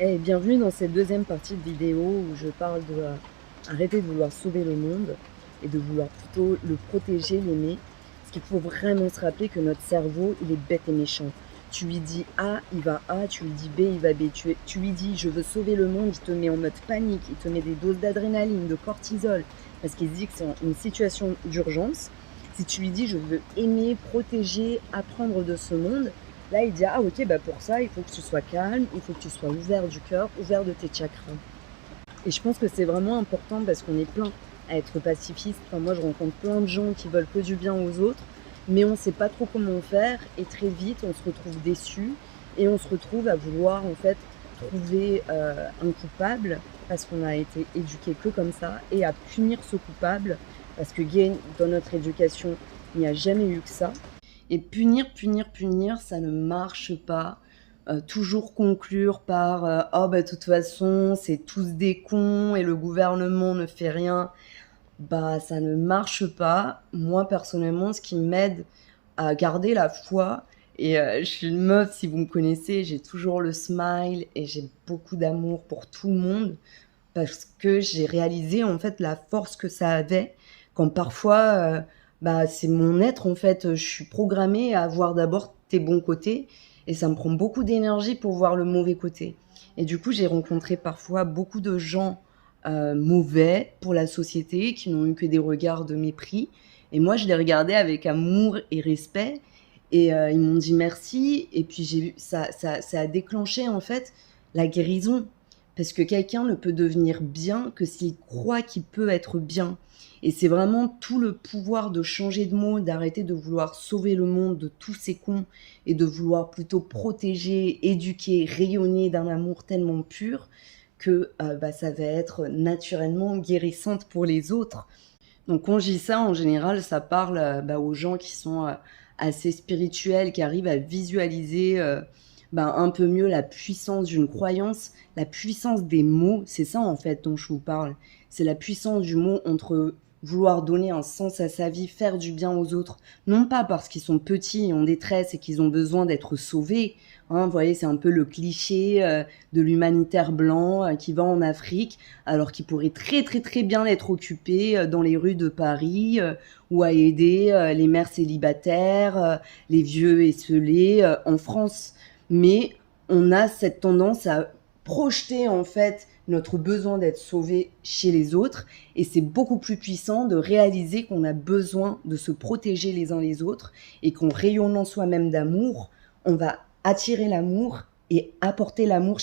Hey, bienvenue dans cette deuxième partie de vidéo où je parle de arrêter de vouloir sauver le monde et de vouloir plutôt le protéger, l'aimer. Parce qu'il faut vraiment se rappeler que notre cerveau, il est bête et méchant. Tu lui dis A, il va A, tu lui dis B, il va B. Tu lui dis je veux sauver le monde, il te met en mode panique, il te met des doses d'adrénaline, de cortisol, parce qu'il se dit que c'est une situation d'urgence. Si tu lui dis je veux aimer, protéger, apprendre de ce monde, là, il dit: «Ah OK, bah, pour ça, il faut que tu sois calme, il faut que tu sois ouvert du cœur, ouvert de tes chakras» et je pense que c'est vraiment important parce qu'on est plein à être pacifiste. Enfin, moi, je rencontre plein de gens qui veulent que du bien aux autres, mais on ne sait pas trop comment faire et très vite, on se retrouve déçus et on se retrouve à vouloir, en fait, trouver, un coupable parce qu'on a été éduqué que comme ça et à punir ce coupable parce que gain dans notre éducation, il n'y a jamais eu que ça et punir, punir, punir, ça ne marche pas. Toujours conclure par, «Oh bah, de toute façon, c'est tous des cons et le gouvernement ne fait rien», bah, ça ne marche pas. Moi, personnellement, ce qui m'aide à garder la foi et je suis une meuf, si vous me connaissez, j'ai toujours le smile et j'ai beaucoup d'amour pour tout le monde parce que j'ai réalisé, en fait, la force que ça avait quand parfois, bah, c'est mon être, en fait, je suis programmée à voir d'abord tes bons côtés et ça me prend beaucoup d'énergie pour voir le mauvais côté et du coup, j'ai rencontré parfois beaucoup de gens, mauvais pour la société, qui n'ont eu que des regards de mépris et moi, je les regardais avec amour et respect et ils m'ont dit: «Merci» et puis j'ai vu ça a déclenché, en fait, la guérison. Parce que quelqu'un ne peut devenir bien que s'il croit qu'il peut être bien. Et c'est vraiment tout le pouvoir de changer de mot, d'arrêter de vouloir sauver le monde de tous ces cons et de vouloir plutôt protéger, éduquer, rayonner d'un amour tellement pur que bah, ça va être naturellement guérissante pour les autres. Donc quand je dis ça, en général, ça parle bah, aux gens qui sont assez spirituels, qui arrivent à visualiser bah, un peu mieux la puissance d'une croyance, la puissance des mots. C'est ça en fait dont je vous parle. C'est la puissance du mot entre vouloir donner un sens à sa vie, faire du bien aux autres, non pas parce qu'ils sont petits et en détresse et qu'ils ont besoin d'être sauvés. Hein, vous voyez, c'est un peu le cliché de l'humanitaire blanc qui va en Afrique alors qu'il pourrait très, très, très bien être occupé, dans les rues de Paris, ou à aider, les mères célibataires, les vieux esseulés, en France. Mais on a cette tendance à projeter, en fait, notre besoin d'être sauvé chez les autres et c'est beaucoup plus puissant de réaliser qu'on a besoin de se protéger les uns les autres et qu'en rayonnant soi-même d'amour, on va attirer l'amour et apporter l'amour